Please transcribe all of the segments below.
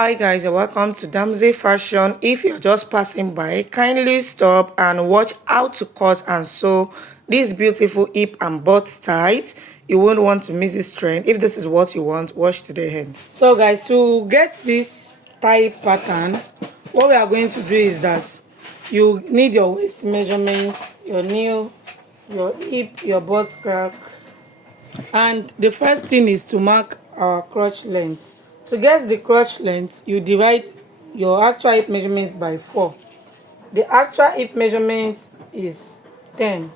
Hi guys and welcome to Damsey Fashion. If you're just passing by, kindly stop and watch how to cut and sew this beautiful hip and butt tight. You won't want to miss this trend. If this is what you want, watch to the end. So guys, to get this tie pattern, what we are going to do is that you need your waist measurement, your knee, your hip, your butt crack, and the first thing is to mark our crotch length. To get the crotch length, you divide your actual hip measurement by 4. The actual hip measurement is 10.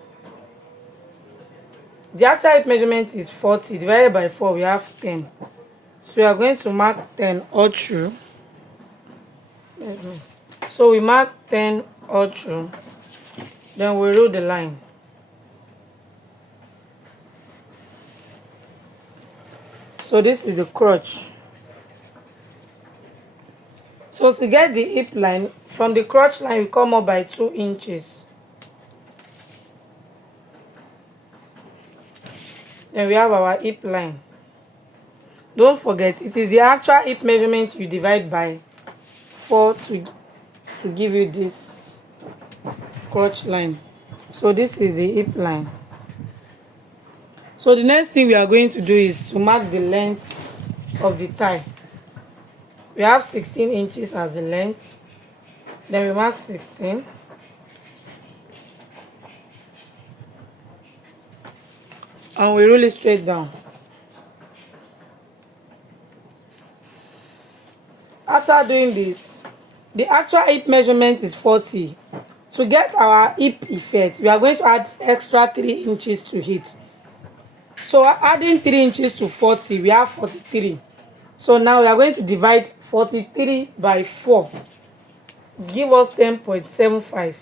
The actual hip measurement is 40. Divided by 4, we have 10. So we are going to mark 10 all through. So we mark 10 all through. Then we roll the line. So this is the crotch. So to get the hip line, from the crotch line, we come up by 2 inches. Then we have our hip line. Don't forget, it is the actual hip measurement you divide by 4 to give you this crotch line. So this is the hip line. So the next thing we are going to do is to mark the length of the thigh. We have 16 inches as the length. Then we mark 16. And we roll it straight down. After doing this, the actual hip measurement is 40. To get our hip effect, we are going to add extra 3 inches to it. So adding 3 inches to 40, we have 43. So now we are going to divide 43 by 4. Give us 10.75.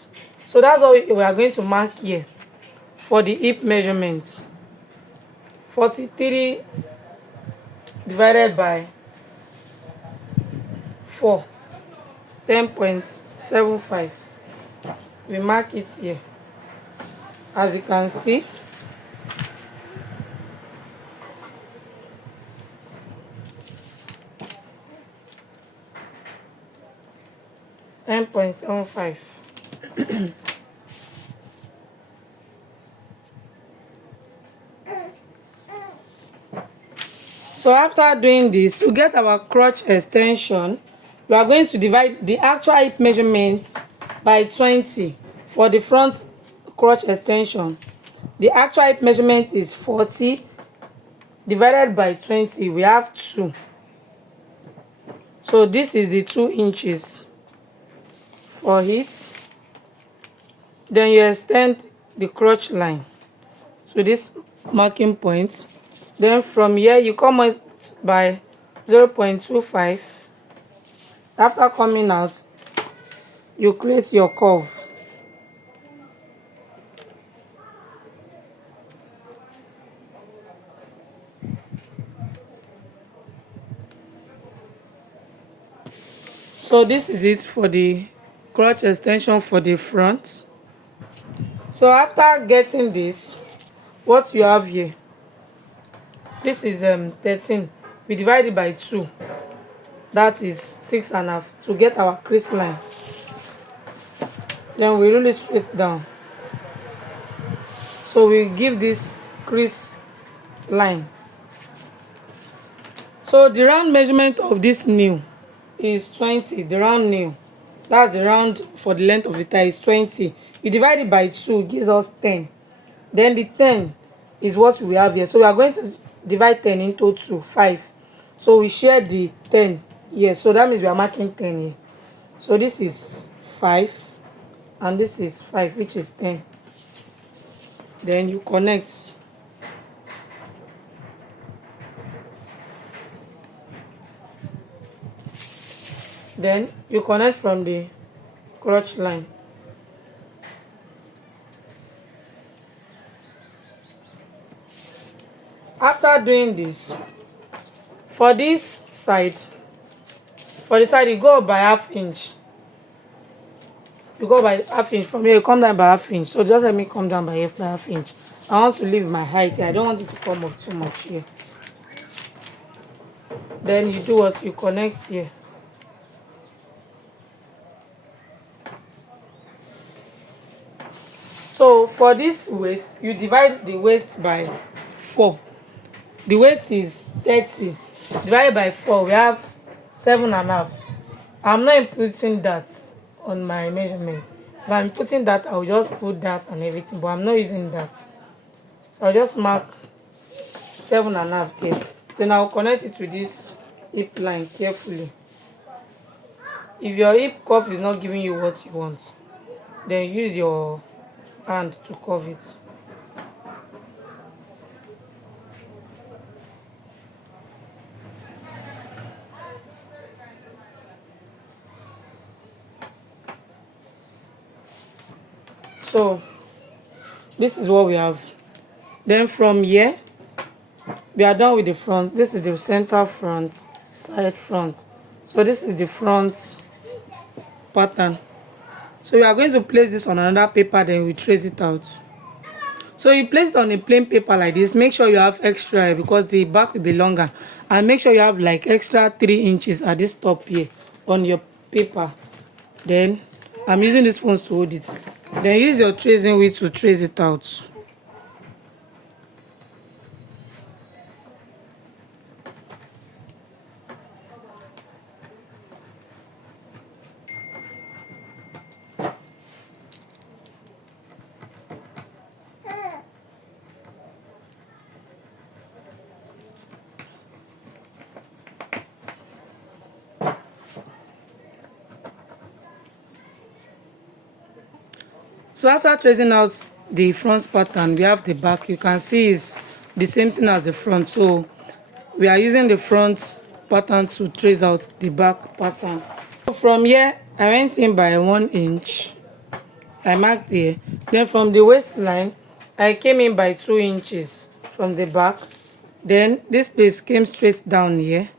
So that's what we are going to mark here for the hip measurement. 43 divided by 4. 10.75. We mark it here. As you can see, .75. So after doing this, to get our crotch extension, we are going to divide the actual hip measurement by 20 for the front crotch extension. The actual hip measurement is 40 divided by 20. We have 2. So this is the 2 inches for it. Then you extend the crotch line to this marking point. Then from here you come out by 0.25. After coming out, you create your curve. So this is it for the crotch extension for the front. So after getting this, what you have here, this is 13. We divide it by 2. That is 6.5 to get our crease line. Then we roll it straight down. So we give this crease line. So the round measurement of this nail is 20. The round nail, that's the round for the length of the thigh, is 20. You divide it by 2, gives us 10. Then the 10 is what we have here. So we are going to divide 10 into 2, 5. So we share the 10 here. So that means we are marking 10 here. So this is 5 and this is 5, which is 10. Then you connect. Then you connect from the crotch line. After doing this, for this side, you go up by ½ inch. You go by ½ inch. From here, you come down by ½ inch. So just let me come down by ½ inch. I want to leave my height here. I don't want it to come up too much here. Then you do what? You connect here. So for this waist, you divide the waist by 4. The waist is 30 divided by 4, we have 7.5. I'm not inputting that on my measurement. If I'm putting that, I'll just put that and everything, but I'm not using that. I'll just mark 7.5 there. Then I'll connect it to this hip line carefully. If your hip cuff is not giving you what you want, then use your hand to curve it. So this is what we have. Then from here, we are done with the front. This is the center front, side front. So this is the front pattern. So we are going to place this on another paper, then we trace it out. So you place it on a plain paper like this. Make sure you have extra because the back will be longer, and make sure you have like extra 3 inches at this top here on your paper. Then I'm using this phone to hold it. Then use your tracing wheel to trace it out. So after tracing out the front pattern, we have the back. You can see it's the same thing as the front. So we are using the front pattern to trace out the back pattern. So from here, I went in by 1 inch. I marked there. Then from the waistline, I came in by 2 inches from the back. Then this place came straight down here.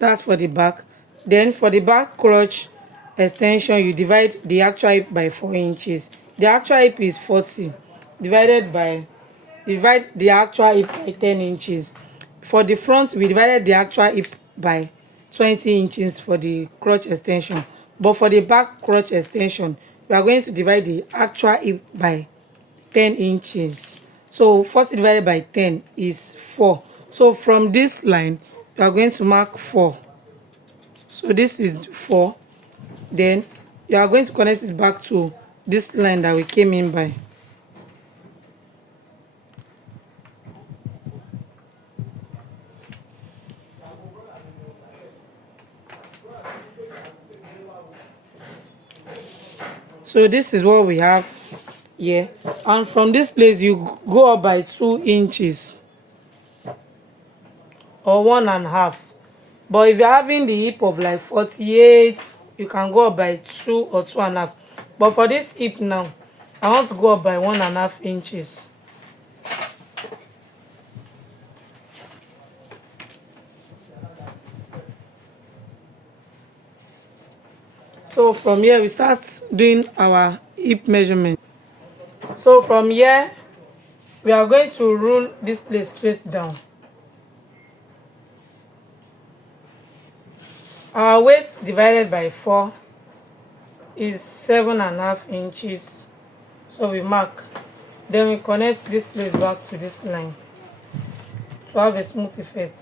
That's for the back. Then for the back crotch extension, you divide the actual hip by 4 inches. The actual hip is 40. Divide the actual hip by 10 inches. For the front, we divided the actual hip by 20 inches for the crotch extension. But for the back crotch extension, we are going to divide the actual hip by 10 inches. So 40 divided by 10 is 4. So from this line, we are going to mark 4. So this is 4. Then you are going to connect it back to this line that we came in by. So this is what we have here. And from this place, you go up by 2 inches or 1.5. But if you're having the hip of like 48, you can go up by 2 or 2.5. But for this hip now, I want to go up by 1.5 inches. So from here, we start doing our hip measurement. So from here, we are going to rule this place straight down. Our waist divided by 4 is 7.5 inches. So we mark. Then we connect this place back to this line to have a smooth effect.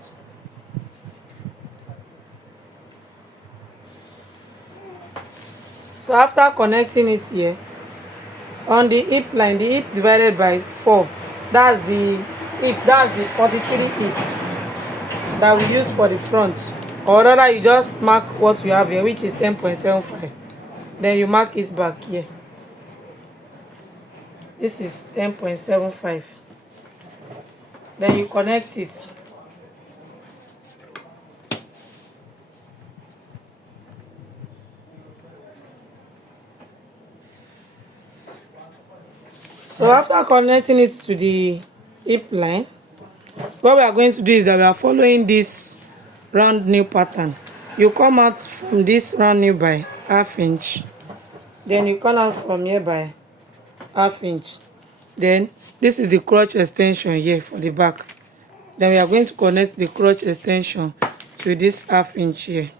So after connecting it here, on the hip line, the hip divided by 4, that's the hip, that's the 43 hip that we use for the front. Or rather, you just mark what you have here, which is 10.75. Then you mark it back here. This is 10.75. Then you connect it. So after connecting it to the hip line, what we are going to do is that we are following this round nail pattern. You come out from this round nail by 1/2 inch. Then you come out from here by 1/2 inch. Then this is the crotch extension here for the back. Then we are going to connect the crotch extension to this 1/2 inch here.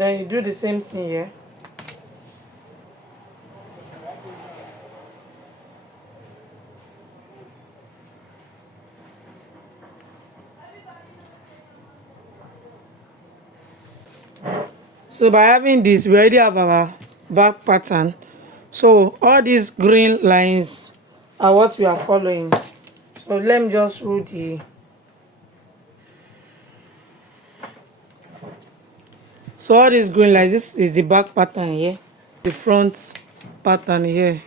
Then you do the same thing here. So by having this, we already have our back pattern. So all these green lines are what we are following. So let me just rule the. So all these green lines, this is the back pattern here, the front pattern here.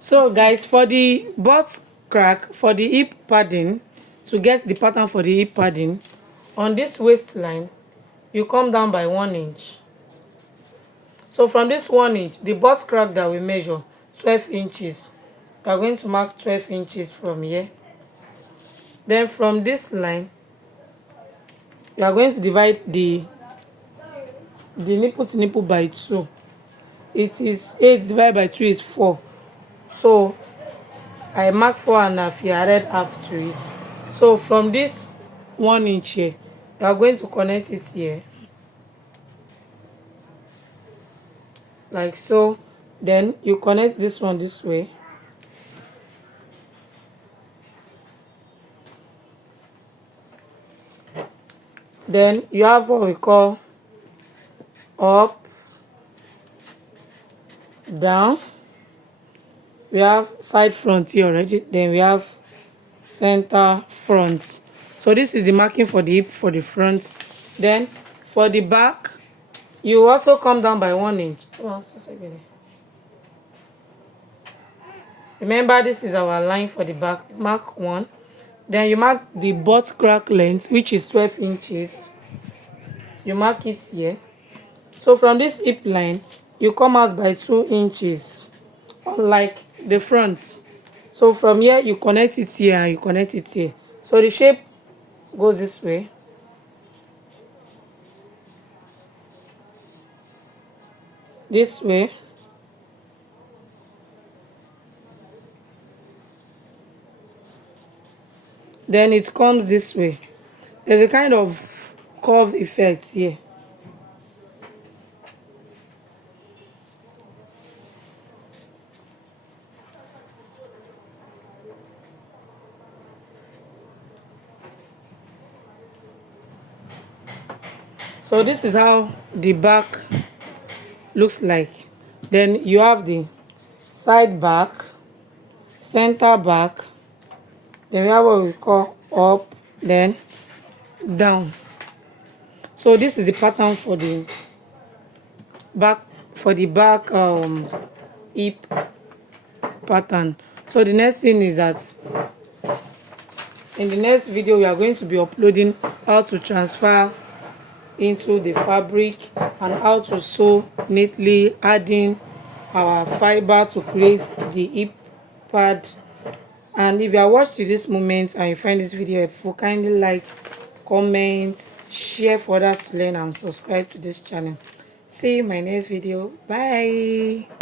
So guys, for the butt crack, for the hip padding, to get the pattern for the hip padding, on this waistline, you come down by 1 inch. So from this 1 inch, the butt crack that we measure, 12 inches, we are going to mark 12 inches from here. Then from this line, we are going to divide the nipple to nipple by 2. It is 8 divided by 2 is 4. So I mark 4.5 here, I add half to it. So from this 1 inch here, you are going to connect it here, like so. Then you connect this one this way. Then you have what we call up, down. We have side front here already. Then we have center front. So this is the marking for the hip for the front. Then for the back, you also come down by 1 inch. Remember, this is our line for the back. Mark 1. Then you mark the butt crack length, which is 12 inches. You mark it here. So from this hip line, you come out by 2 inches, unlike the front. So from here, you connect it here and you connect it here. So the shape goes this way. This way. Then it comes this way. There's a kind of curve effect here. So this is how the back looks like. Then you have the side back, center back, then we have what we call up, then down. So this is the pattern for the back, hip pattern. So the next thing is that in the next video we are going to be uploading how to transfer into the fabric and how to sew neatly, adding our fiber to create the hip pad. And if you are watched to this moment and you find this video helpful, kindly like, comment, share for others to learn, and subscribe to this channel. See you in my next video. Bye.